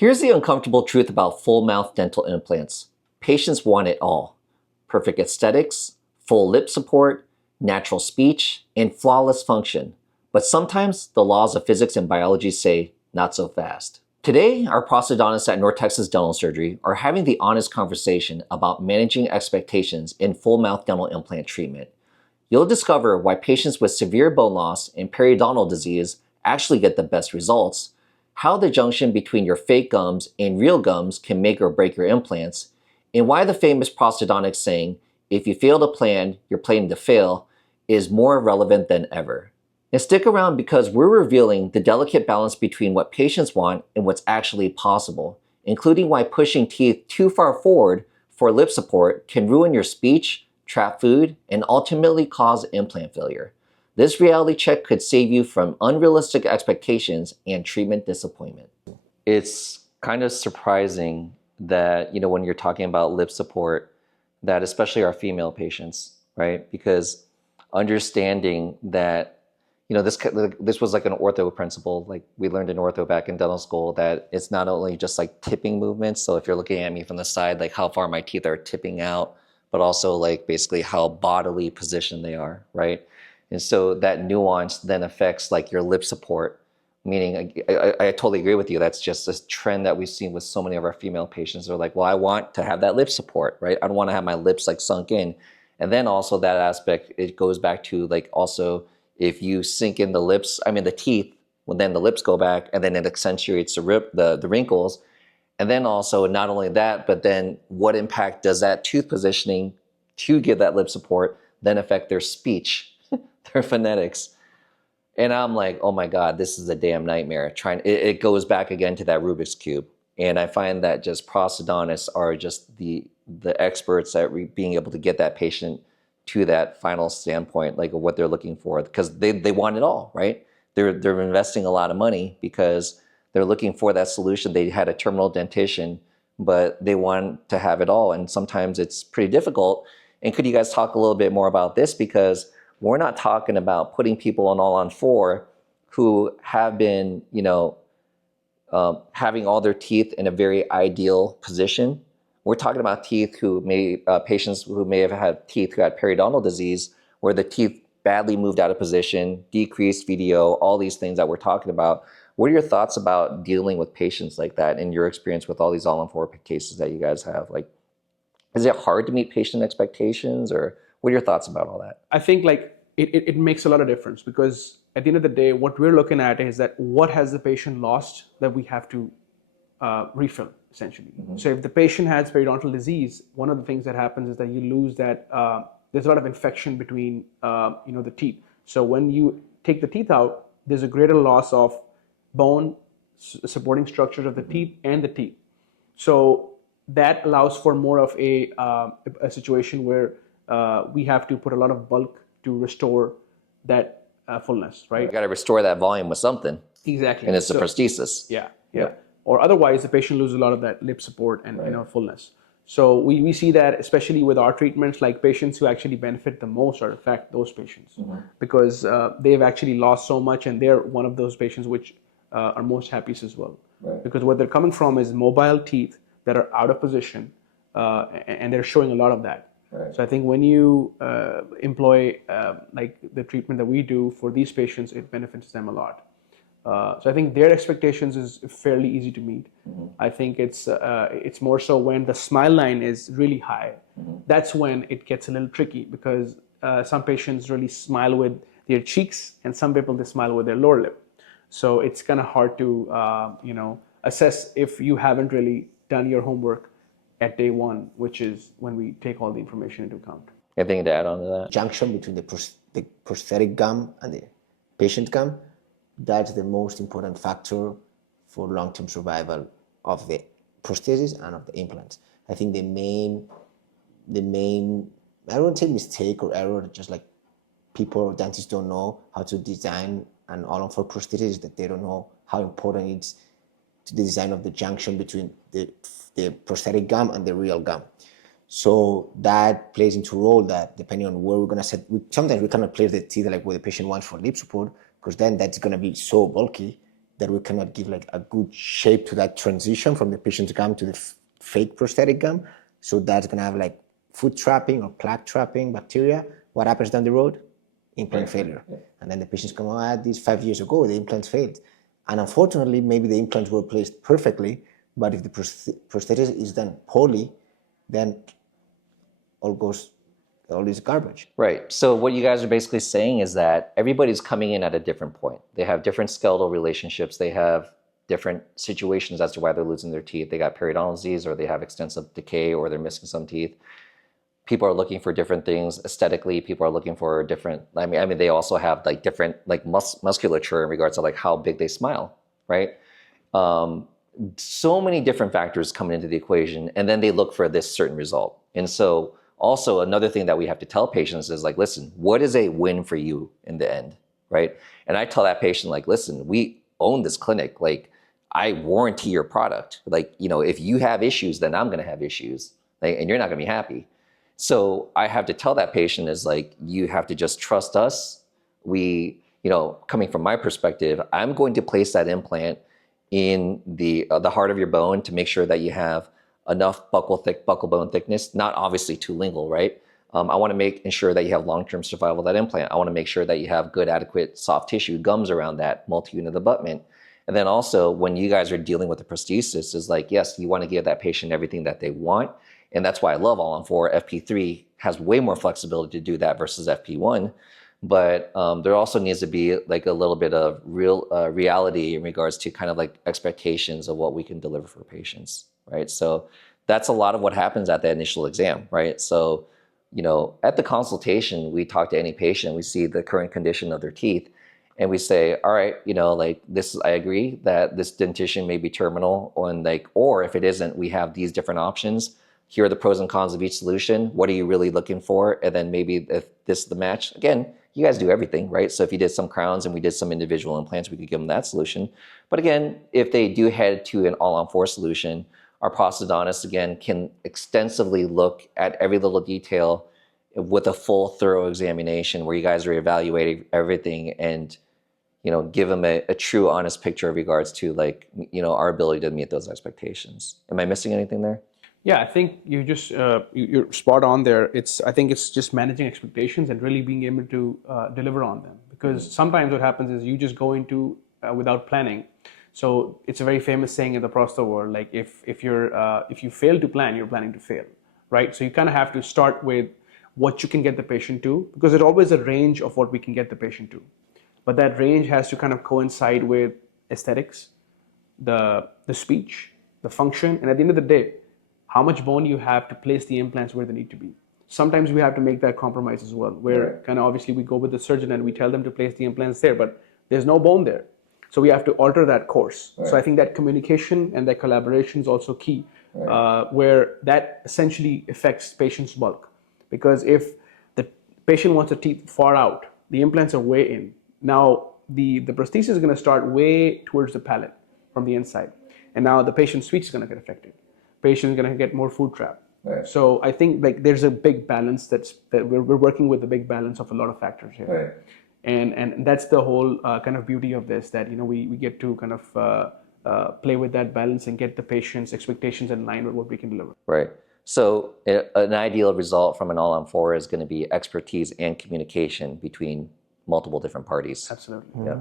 Here's the uncomfortable truth about full mouth dental implants. Patients want it all. Perfect aesthetics, full lip support, natural speech, and flawless function. But sometimes the laws of physics and biology say, not so fast. Today, our prosthodontists at North Texas Dental Surgery are having the honest conversation about managing expectations in full mouth dental implant treatment. You'll discover why patients with severe bone loss and periodontal disease actually get the best results, how the junction between your fake gums and real gums can make or break your implants, and why the famous prosthodontic saying, if you fail to plan, you're planning to fail, is more relevant than ever. And stick around because we're revealing the delicate balance between what patients want and what's actually possible, including why pushing teeth too far forward for lip support can ruin your speech, trap food, and ultimately cause implant failure. This reality check could save you from unrealistic expectations and treatment disappointment. It's kind of surprising that, when you're talking about lip support, that especially our female patients, right? Because understanding that, this was like an ortho principle, like we learned in ortho back in dental school, that it's not only just like tipping movements. So if you're looking at me from the side, like how far my teeth are tipping out, but also like basically how bodily positioned they are, right? And so that nuance then affects like your lip support, meaning I totally agree with you. That's just this trend that we've seen with so many of our female patients. They're like, well, I want to have that lip support, right? I don't want to have my lips like sunk in. And then also that aspect, it goes back to like also if you sink in the teeth, well, then the lips go back and then it accentuates the wrinkles. And then also not only that, but then what impact does that tooth positioning to give that lip support then affect their speech, their phonetics? And I'm like, oh my God, this is a damn nightmare. It goes back again to that Rubik's Cube. And I find that just prosthodontists are just the experts at being able to get that patient to that final standpoint, like of what they're looking for, because they want it all, right? They're investing a lot of money because they're looking for that solution. They had a terminal dentition, but they want to have it all. And sometimes it's pretty difficult. And could you guys talk a little bit more about this? Because we're not talking about putting people on All-on-4 who have been, having all their teeth in a very ideal position. We're talking about patients who may have had teeth who had periodontal disease, where the teeth badly moved out of position, decreased VDO, all these things that we're talking about. What are your thoughts about dealing with patients like that in your experience with all these All-on-4 cases that you guys have? Like, is it hard to meet patient expectations, or what are your thoughts about all that? I think it makes a lot of difference, because at the end of the day, what we're looking at is that what has the patient lost that we have to refill, essentially. Mm-hmm. So if the patient has periodontal disease, one of the things that happens is that you lose that, there's a lot of infection between the teeth. So when you take the teeth out, there's a greater loss of bone supporting structures of the teeth and the teeth. So that allows for more of a situation where we have to put a lot of bulk to restore that fullness, right? You got to restore that volume with something. Exactly. And it's the prosthesis. Yeah. Or otherwise, the patient loses a lot of that lip support and fullness. So we see that especially with our treatments, like patients who actually benefit the most are in fact those patients, because they've actually lost so much, and they're one of those patients which are most happiest as well. Right. Because what they're coming from is mobile teeth that are out of position, and they're showing a lot of that. Right. So I think when you employ like the treatment that we do for these patients, it benefits them a lot. So I think their expectations is fairly easy to meet. Mm-hmm. I think it's more so when the smile line is really high. Mm-hmm. That's when it gets a little tricky, because some patients really smile with their cheeks, and some people they smile with their lower lip. So it's kind of hard to assess if you haven't really done your homework at day one, which is when we take all the information into account. Anything to add on to that? Junction between the prosthetic gum and the patient gum, that's the most important factor for long-term survival of the prosthesis and of the implants. I think the main, I don't say mistake or error, just like people, dentists don't know how to design an all-on-4 prosthesis, that they don't know how important it's to the design of the junction between the prosthetic gum and the real gum. So that plays into a role that depending on where we're gonna set, sometimes we cannot place the teeth like where the patient wants for lip support, because then that's gonna be so bulky that we cannot give like a good shape to that transition from the patient's gum to the fake prosthetic gum. So that's gonna have like foot trapping or plaque trapping bacteria. What happens down the road? Implant failure. And then the patients come, this 5 years ago, the implants failed. And unfortunately, maybe the implants were placed perfectly, but if the prosthesis is done poorly, then all is garbage. Right. So what you guys are basically saying is that everybody's coming in at a different point. They have different skeletal relationships. They have different situations as to why they're losing their teeth. They got periodontal disease, or they have extensive decay, or they're missing some teeth. People are looking for different things aesthetically. People are looking for different, I mean, they also have like different like musculature in regards to like how big they smile, right? So many different factors coming into the equation, and then they look for this certain result. And so also another thing that we have to tell patients is like, listen, what is a win for you in the end, right? And I tell that patient like, listen, we own this clinic. Like, I warranty your product. Like, you know, if you have issues, then I'm gonna have issues, like, and you're not gonna be happy. So I have to tell that patient is like, you have to just trust us. We, you know, coming from my perspective, I'm going to place that implant in the heart of your bone to make sure that you have enough buccal bone thickness, not obviously too lingual, right? I want to ensure that you have long-term survival of that implant. I want to make sure that you have good, adequate soft tissue, gums around that multi-unit abutment. And then also when you guys are dealing with the prosthesis is like, yes, you want to give that patient everything that they want. And that's why I love All-on-4. FP3 has way more flexibility to do that versus FP1. But there also needs to be like a little bit of reality in regards to kind of like expectations of what we can deliver for patients, right? So that's a lot of what happens at the initial exam, right? So, you know, at the consultation, we talk to any patient, we see the current condition of their teeth, and we say, all right, you know, like I agree that this dentition may be terminal, or if it isn't, we have these different options. Here are the pros and cons of each solution. What are you really looking for? And then maybe if this is the match, again, you guys do everything, right? So if you did some crowns and we did some individual implants, we could give them that solution. But again, if they do head to an all-on-4 solution, our prosthodontists, again, can extensively look at every little detail with a full, thorough examination where you guys are evaluating everything and, you know, give them a true, honest picture of regards to like, you know, our ability to meet those expectations. Am I missing anything there? Yeah, I think you just you're spot on there. I think it's just managing expectations and really being able to deliver on them. Because sometimes what happens is you just go into without planning. So it's a very famous saying in the prostho world, like if you fail to plan, you're planning to fail, right? So you kind of have to start with what you can get the patient to, because there's always a range of what we can get the patient to, but that range has to kind of coincide with aesthetics, the speech, the function, and at the end of the day, how much bone you have to place the implants where they need to be. Sometimes we have to make that compromise as well, where kind of obviously we go with the surgeon and we tell them to place the implants there, but there's no bone there. So we have to alter that course. Right. So I think that communication and that collaboration is also key, where that essentially affects patient's bulk. Because if the patient wants the teeth far out, the implants are way in. Now the prosthesis is going to start way towards the palate from the inside. And now the patient's speech is going to get affected. Patient's going to get more food trap. Right. So I think like there's a big balance that we're working with, the big balance of a lot of factors here. Right. And that's the whole kind of beauty of this, that, you know, we get to kind of play with that balance and get the patient's expectations in line with what we can deliver. Right. So an ideal result from an all-on-4 is going to be expertise and communication between multiple different parties. Absolutely. Yeah.